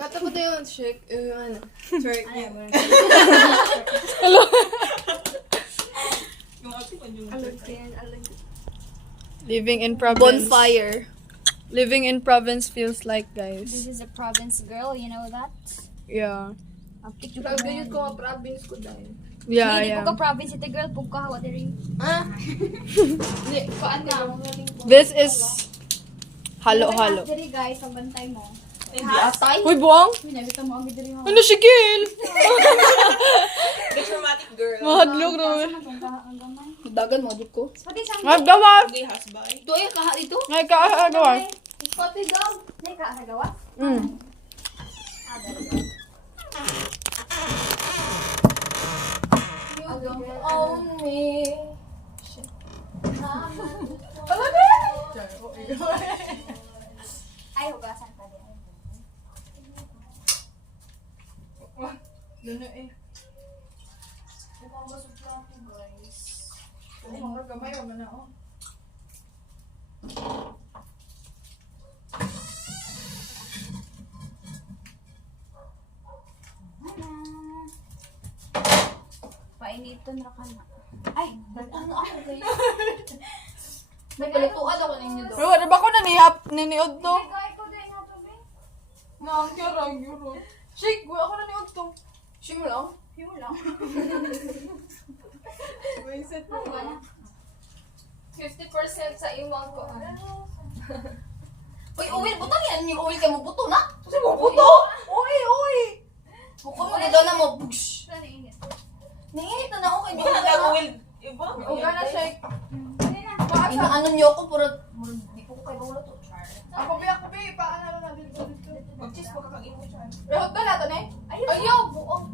Kata ko tayo yung shake. Ano? Sorry. Hello. Yung ate ko yung Living in province. Bonfire. Living in province feels like, This guys. is a province girl, you know that? Yeah. Picture Sabi ganyan ko nga province ko dahil. Yeah, Hindi yeah. ko ka province ite girl, pug ka hawa diri. Ah? Hindi, paan na? This is halo-halo. Diri guys, ang bantay mo. Atay? Uy, buwang! Uy, nabita mo ang diri ha. Ano si Gil? The dramatic girl. Mahadlok naman. Ang gamay. Dagan mo, dito ko. Pati sa Naggawa! Hindi hasbay. Ito ay kaha dito. Nagkagawa. Pati daw. Nay ka sa gawa. Mm. On me. Ay hugasan pa din. Doon eh. Ay, mga gamay, wala na oh. Painiton ra ka na. Ay, Ano ako kayo? May palutuan ako ninyo doon. Pero wala ba ko niniod to? Ay, ko din nga to be. Nangkyarang yun. Shake, wala ako naniod to. Shimo lang. Hiyo lang. May set mo. 50% sa iwang ko. Uy, oil, butang yan yung oil kay mo buto na. Kasi mo buto? Uy, uy. Bukod mo ganda na mo. Bush. Saan init? Nainit na na ako kay Hindi na gagawin. Iba. Huwag na shake. Dali na. Inaano niyo ako, pero di ko kay bawala to. Ako bi, paano na dito. Mag-cheese pa kakang imo siya. Pero na nato na eh. Ayaw, buong.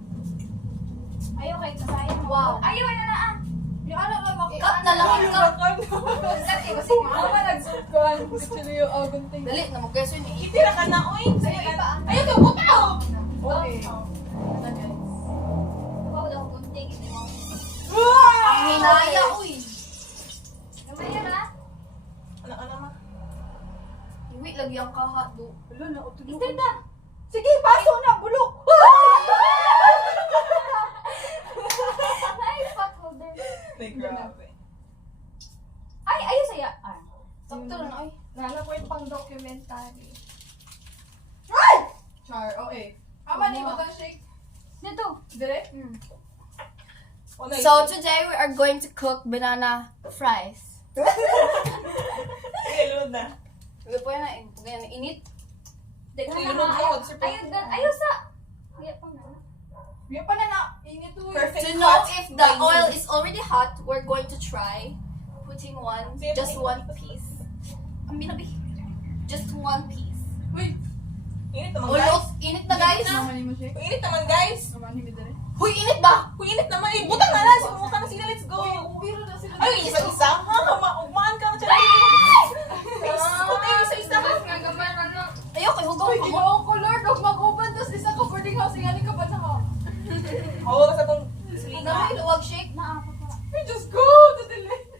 Ayaw kay kasayang. Wow. Ayaw na na ah. Yung ano lang ako. Cut na lang, cut. Dati kasi Ako ba nagsukuhan? Gusto niyo yung agon ting. Dali, namukeso yun eh. Itira ka na, oy. Ayaw, to, buto! Okay. Wow, daw kunting ito mo. Ang hinaya, uy. Gamay na. Ano ma? Iwi, lagi ang kaha, do. Wala na, utulog. Istinda. Sige, paso na, bulok! Ay, fuck holder. Like, grabe. Ay, ayaw saya. Ah. Sakto lang, ay. Nala ko yung pang documentary. Ay! Char, okay. Ama ni mo shake. Dito. Dire? O, na- So, today we are going to cook banana fries. Ilunod na. Hindi po yan na init. Ilunod mo. Ayaw sa. Ayaw pa na. Yung pa na init to. Perfect. To know if the oil is already hot, we're going to try putting just one piece. Ang binabi. Just one piece. Uy, Init naman, Oh, guys. look, init na guys. naman ni mo shake. Init naman, guys. Naman ni mo dire. Huy, init ba? Uy, init naman. Eh, butang na na. Sumutang na sila. Let's go. Pero na sila. Ay, isa-isa. Ha? Ugmaan ka na siya. Isa-isa. Ayaw, kay hugaw Uy, ko mo. ginawa ko Lord. Huwag mag-open. Tapos isa ka boarding house. Nga ka pa na ka. Oo, basta itong silinga. Namin, luwag shake. Naapa pa. We just go to the left.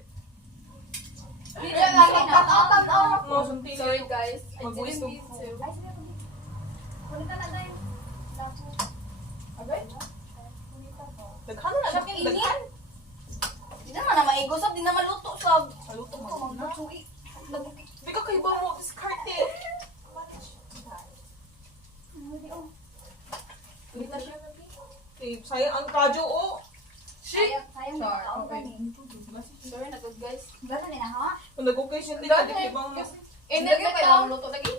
No, sunti. Sorry guys. I Mag-uwis didn't mean ko. to. Ay, sige. Punta na tayo. Lapo. Abay? Punta ko. Daghan na lang. Init. Daghan. Di naman na maigo sab, di naman luto sab. Maluto Ito, mo. magbutsui. Di ka kayo ba mo? Discarte. Hindi oh. Dito siya. Eh, sayang ang kadyo, oh. Sayang Char, na okay. Sorry na good guys. Gasa ni na ha? Kung nag-okay siya, di ka di ba mo? Init na kayo luto lagi.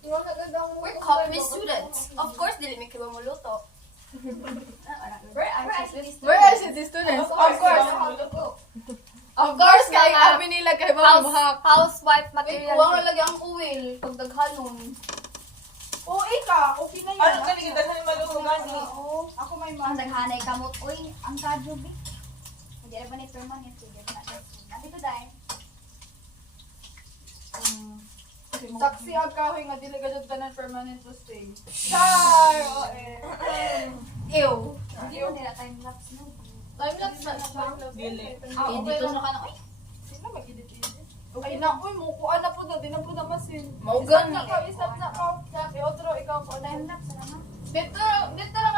Yung nagagawang We're coffee students. Of course, dili mi kayo maluto. Where are you? Where are the students? Of course. Of course, kay abi nila kay ba buhak. Housewife Wait, material. kuha nga lagi ang uwil pag daghanon. Oo, ika. Okay na yun. Ano ka naging daghan yung maluto gani? Oo. Ako may Ang mga. daghanay kamot. Uy, ang kadyo bi. Hindi ba ni permanent sige na. Nandito dai. Taxi agkahoy nga dili ka tanan permanent to stay. Char! Oo eh. Ew. Hindi mo nila time lapse no. Time lapse na siya. Dili. Eh, dito na ka na. Ay, Sino mag-edit-edit? Ay na, uy, mukuan na po na, di na po na masin. Maugan Stop na ka, stop na ka. Stop, otro, ikaw po. Time lapse, salamat. Dito lang